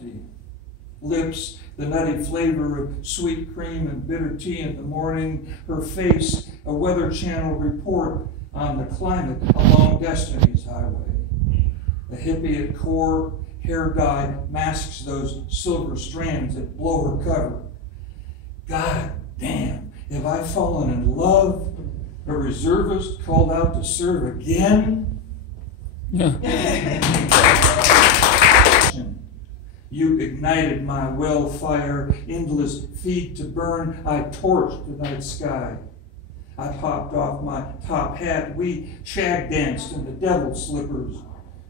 empty. Lips, the nutty flavor of sweet cream and bitter tea in the morning. Her face, a Weather Channel report on the climate along Destiny's highway. The hippie at core, hair dye masks those silver strands that blow her cover. God damn, have I fallen in love? A reservist called out to serve again? Yeah. You ignited my well fire, endless feet to burn. I torched the night sky. I popped off my top hat. We shag danced in the devil's slippers.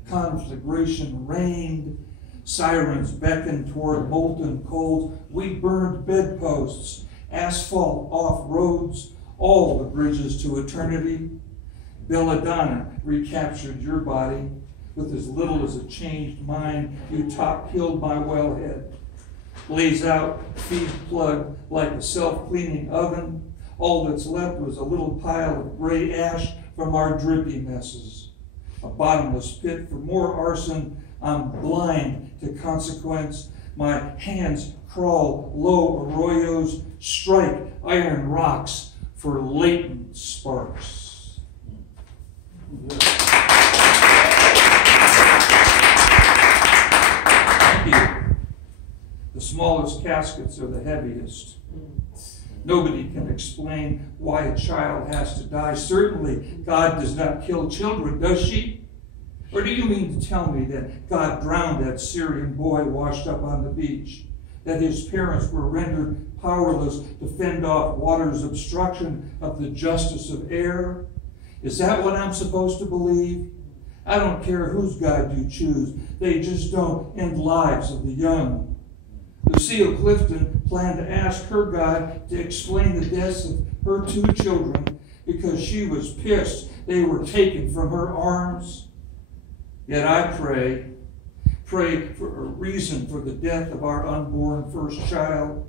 Conflagration rained. Sirens beckoned toward molten coals. We burned bedposts, asphalt off roads, all the bridges to eternity. Belladonna recaptured your body. With as little as a changed mind, you top-killed my wellhead. Blaze out, feed plug like a self-cleaning oven. All that's left was a little pile of gray ash from our drippy messes. A bottomless pit for more arson. I'm blind to consequence. My hands crawl low arroyos, strike iron rocks for latent sparks. The smallest caskets are the heaviest. Nobody can explain why a child has to die. Certainly, God does not kill children, does she? Or do you mean to tell me that God drowned that Syrian boy washed up on the beach? That his parents were rendered powerless to fend off water's obstruction of the justice of air? Is that what I'm supposed to believe? I don't care whose God you choose. They just don't end lives of the young. Lucille Clifton planned to ask her God to explain the deaths of her 2 children because she was pissed they were taken from her arms. Yet I pray for a reason for the death of our unborn first child.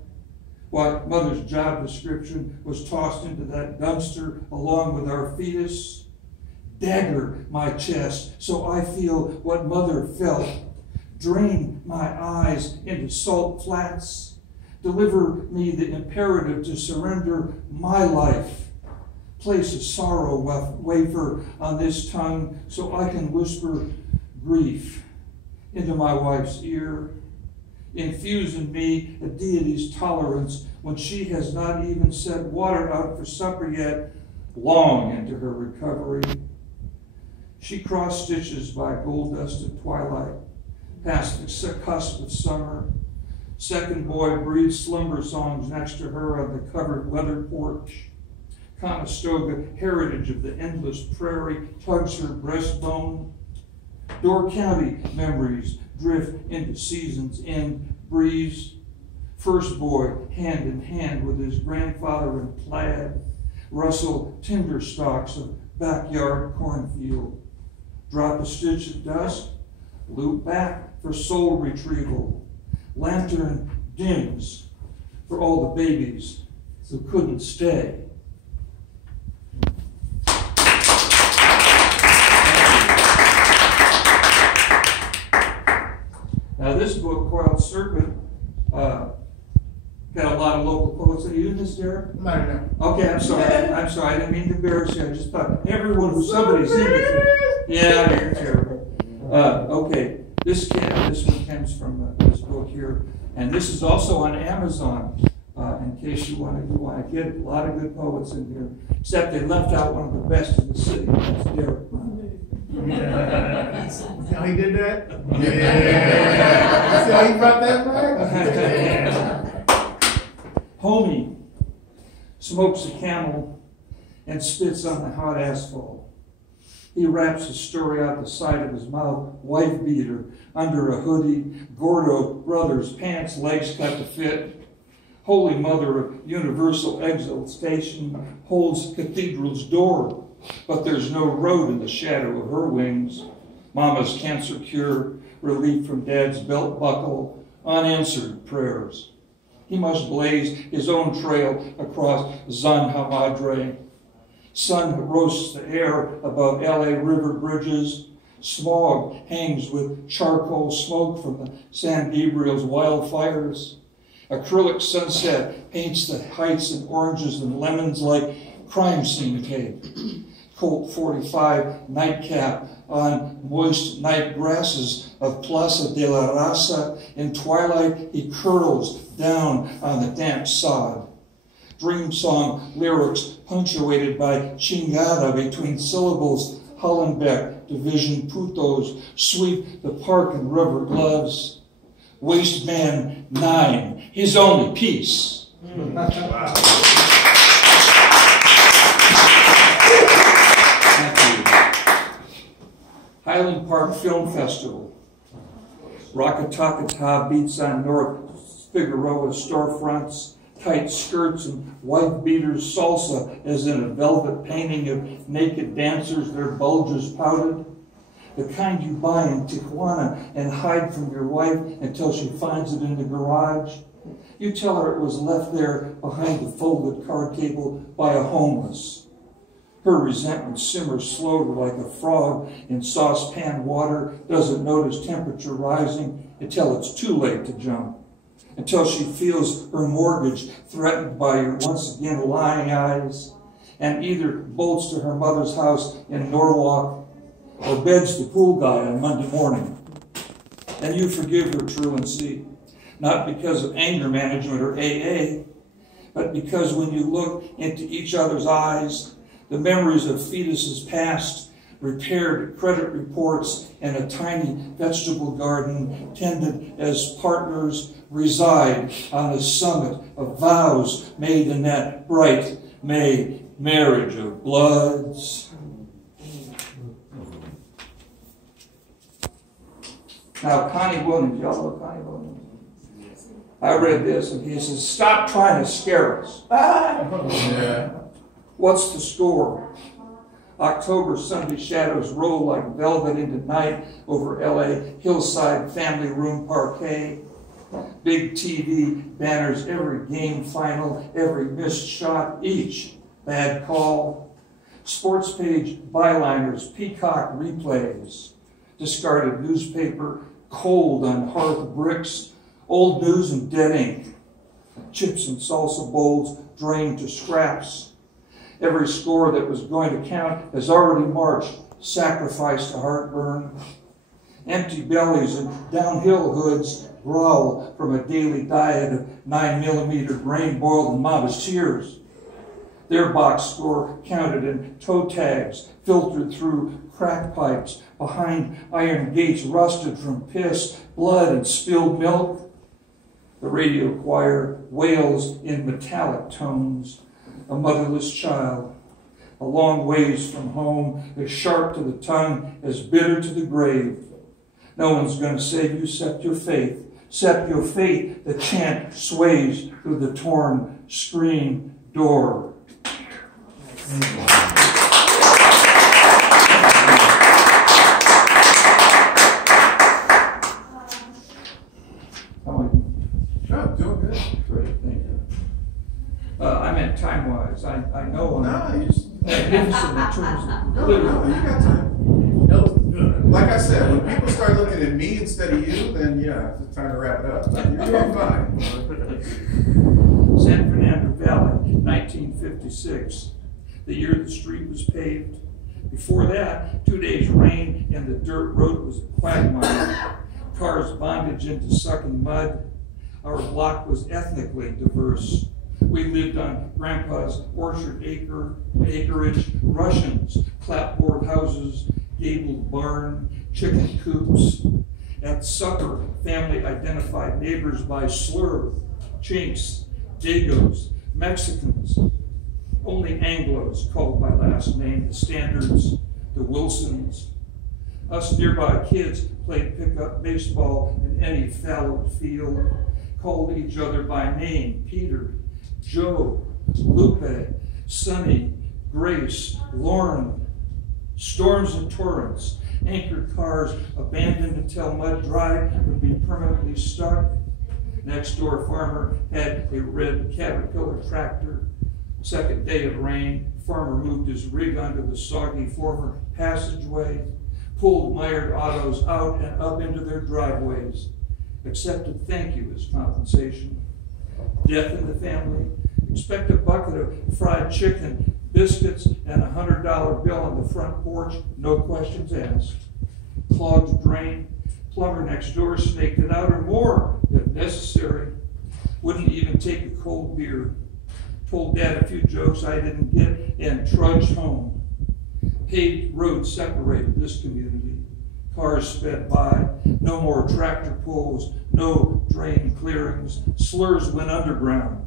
What mother's job description was tossed into that dumpster along with our fetus. Dagger my chest so I feel what mother felt. Drain my eyes into salt flats. Deliver me the imperative to surrender my life. Place a sorrow wafer on this tongue so I can whisper grief into my wife's ear. Infuse in me a deity's tolerance when she has not even set water out for supper yet, long into her recovery. She cross-stitches by gold-dusted twilight, past the cusp of summer. Second boy breathes slumber songs next to her on the covered weather porch. Conestoga, heritage of the endless prairie, tugs her breastbone. Door County memories drift into season's end breeze. First boy, hand in hand with his grandfather in plaid, rustle tinder stalks of backyard cornfield. Drop a stitch at dusk, loop back for soul retrieval. Lantern dims for all the babies who couldn't stay. Now this book, Coiled Serpent, got a lot of local poets. Are you in this, Derek? No. Okay, I'm sorry. I'm sorry. I didn't mean to embarrass you. I just thought everyone who somebody's in it. Yeah, you're terrible. Okay, this one comes from this book here, and this is also on Amazon. In case you want to get it. A lot of good poets in here, except they left out one of the best in the city. That's Derek. See how he did that? Yeah. See how he brought that back? Homie smokes a camel and spits on the hot asphalt. He raps his story out the side of his mouth, wife beater, under a hoodie, Gordo brothers, pants, legs cut to fit. Holy Mother of universal exaltation holds cathedral's door, but there's no road in the shadow of her wings. Mama's cancer cure, relief from Dad's belt buckle, unanswered prayers. He must blaze his own trail across Zan Hamadre. Sun roasts the air above LA river bridges. Smog hangs with charcoal smoke from the San Gabriel's wildfires. Acrylic sunset paints the heights in oranges and lemons like crime scene tape. Colt 45 nightcap on moist night grasses of Plaza de la Raza. In twilight, he curls down on the damp sod. Dream song lyrics punctuated by chingada between syllables. Hollenbeck, Division Putos, sweep the park in rubber gloves. Waste Man 9, his only piece. Wow. Highland Park Film Festival. Rakatakata beats on North Figueroa storefronts, tight skirts and white beaters, salsa as in a velvet painting of naked dancers, their bulges pouted. The kind you buy in Tijuana and hide from your wife until she finds it in the garage. You tell her it was left there behind the folded card table by a homeless. Her resentment simmers slowly like a frog in saucepan water, doesn't notice temperature rising until it's too late to jump, until she feels her mortgage threatened by your once again lying eyes, and either bolts to her mother's house in Norwalk or beds the pool guy on Monday morning. And you forgive her truancy, not because of anger management or AA, but because when you look into each other's eyes, the memories of fetuses past, repaired credit reports, and a tiny vegetable garden tended as partners reside on the summit of vows made in that bright May marriage of bloods. Now, Connie Williams, y'all know Connie Williams? I read this, and he says, "Stop trying to scare us." Yeah. What's the score? October Sunday shadows roll like velvet into night over LA hillside family room parquet. Big TV banners every game final, every missed shot, each bad call. Sports page byliners, peacock replays. Discarded newspaper, cold on hearth bricks, old news and dead ink. Chips and salsa bowls drained to scraps. Every score that was going to count has already marched, sacrificed to heartburn. Empty bellies and downhill hoods growl from a daily diet of 9mm grain-boiled and modest tears. Their box score counted in toe tags, filtered through crack pipes, behind iron gates rusted from piss, blood, and spilled milk. The radio choir wails in metallic tones. A motherless child, a long ways from home, as sharp to the tongue, as bitter to the grave. No one's going to save you except your faith. Except your faith, the chant sways through the torn screen door. Oh, doing good. Great, thank you. I meant time-wise. I know I'm magnificent in terms of No, you got time. No. Like I said, when people start looking at me instead of you, then yeah, it's time to wrap it up. You're doing fine. San Fernando Valley, 1956, the year the street was paved. Before that, 2 days rain and the dirt road was a quagmire. Cars bondage into sucking mud. Our block was ethnically diverse. We lived on Grandpa's orchard acreage, Russians, clapboard houses, gabled barn, chicken coops. At supper, family identified neighbors by slur, Chinks, Dagos, Mexicans. Only Anglos called by last name, the Standards, the Wilsons. Us nearby kids played pickup baseball in any fallowed field, called each other by name, Peter, Joe, Lupe, Sonny, Grace, Lauren. Storms and torrents, anchored cars abandoned until mud dry would be permanently stuck. Next door farmer had a red Caterpillar tractor. Second day of rain, farmer moved his rig onto the soggy former passageway, pulled mired autos out and up into their driveways, accepted thank you as compensation. Death in the family, expect a bucket of fried chicken, biscuits, and a $100 bill on the front porch, no questions asked. Clogged drain, plumber next door snaked it out or more if necessary. Wouldn't even take a cold beer. Told Dad a few jokes I didn't get and trudged home. Paved roads separated this community. Cars sped by, no more tractor pulls, no drain clearings. Slurs went underground.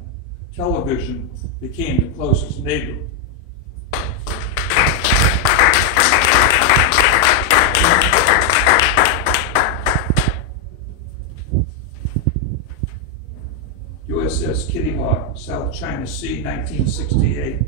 Television became the closest neighbor. USS Kitty Hawk, South China Sea, 1968.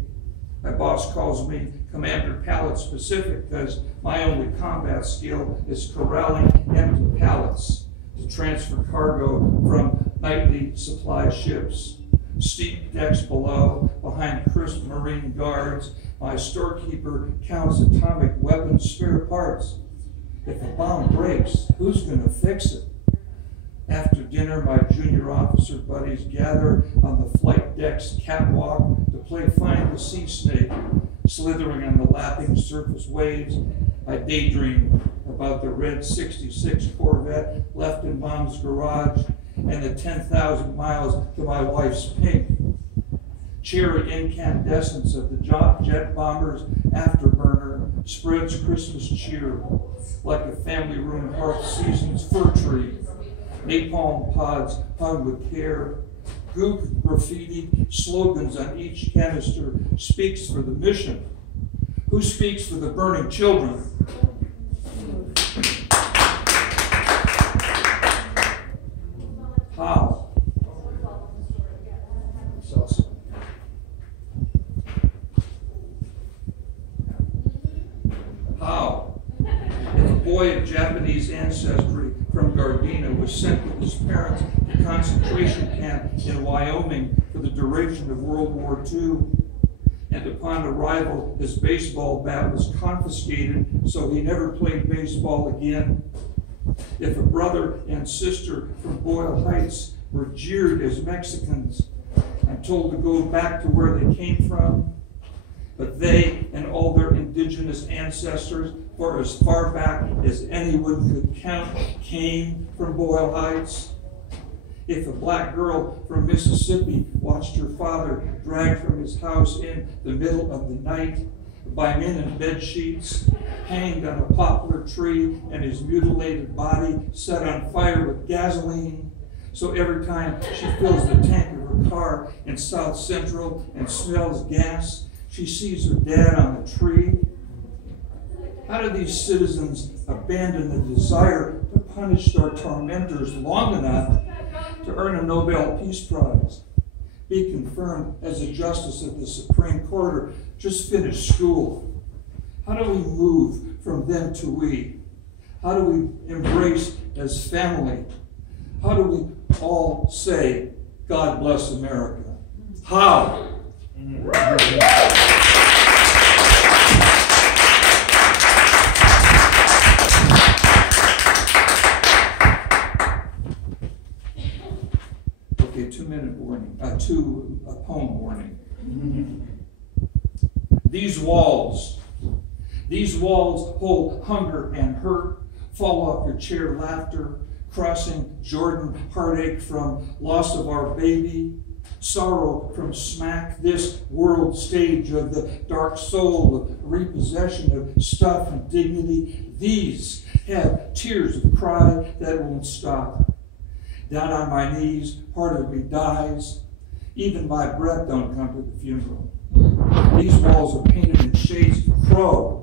My boss calls me Commander Pallet Specific because my only combat skill is corralling empty pallets to transfer cargo from nightly supply ships. Steep decks below, behind crisp Marine guards, my storekeeper counts atomic weapons spare parts. If a bomb breaks, who's going to fix it? After dinner, my junior officer buddies gather on the flight deck's catwalk to play Find the Sea Snake, slithering on the lapping surface waves. I daydream about the red 66 Corvette left in Mom's garage and the 10,000 miles to my wife's pink. Cheery incandescence of the jet bomber's afterburner spreads Christmas cheer like a family room hearth season's fir tree. Napalm pods hung with care. Goop graffiti slogans on each canister speaks for the mission. Who speaks for the burning children? How? How? If a boy of Japanese ancestry from Gardena was sent with his parents to a concentration camp in Wyoming for the duration of World War II, and upon arrival his baseball bat was confiscated so he never played baseball again. If a brother and sister from Boyle Heights were jeered as Mexicans and told to go back to where they came from, but they and all their indigenous ancestors, for as far back as anyone could count, came from Boyle Heights. If a black girl from Mississippi watched her father dragged from his house in the middle of the night by men in bed sheets, hanged on a poplar tree, and his mutilated body set on fire with gasoline, so every time she fills the tank of her car in South Central and smells gas, she sees her dad on the tree. How do these citizens abandon the desire to punish their tormentors long enough to earn a Nobel Peace Prize, be confirmed as a justice of the Supreme Court, or just finish school? How do we move from them to we? How do we embrace as family? How do we all say, God bless America? How? Okay, 2-minute warning, a poem warning. These walls hold hunger and hurt, fall off your chair laughter, crossing Jordan heartache from loss of our baby, sorrow from smack, this world stage of the dark soul of repossession of stuff and dignity. These have tears of cry that won't stop. Down on my knees, part of me dies. Even my breath don't come to the funeral. These walls are painted in shades of crow.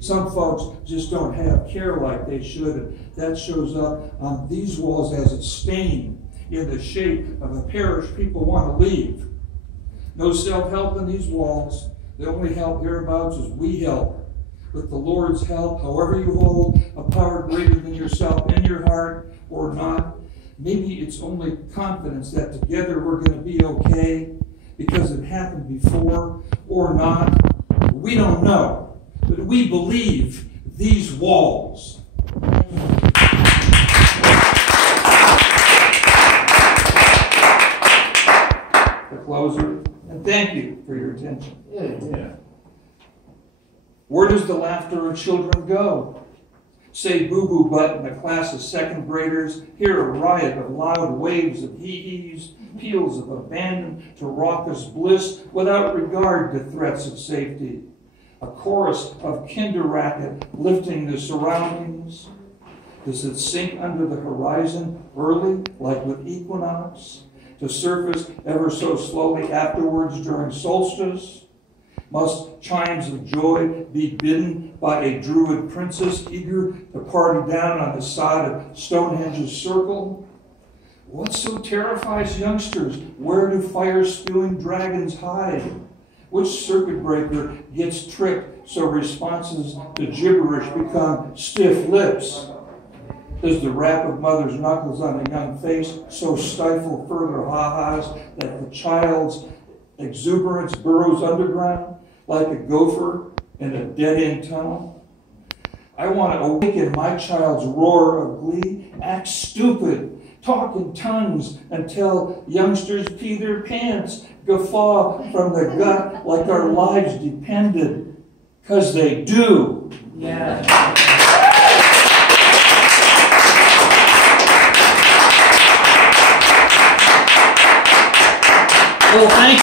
Some folks just don't have care like they should, and that shows up on these walls as a stain in the shape of a parish people want to leave. No self-help in these walls. The only help hereabouts is we help. With the Lord's help, however you hold a power greater than yourself in your heart or not, maybe it's only confidence that together we're going to be okay because it happened before or not. We don't know, but we believe these walls. The closer, and thank you for your attention. Yeah. Where does the laughter of children go? Say boo-boo butt in a class of second graders, hear a riot of loud waves of hee-hees, peals of abandon to raucous bliss without regard to threats of safety. A chorus of kinder racket lifting the surroundings. Does it sink under the horizon early, like with equinox, to surface ever so slowly afterwards during solstice? Must chimes of joy be bidden by a druid princess eager to party down on the side of Stonehenge's circle? What so terrifies youngsters? Where do fire-spewing dragons hide? Which circuit breaker gets tricked so responses to gibberish become stiff lips? Does the rap of mother's knuckles on a young face so stifle further ha-has that the child's exuberance burrows underground like a gopher in a dead-end tunnel? I want to awaken my child's roar of glee, act stupid, talk in tongues until youngsters pee their pants, guffaw from the gut like our lives depended, 'cause they do. Yeah. Well, thank you.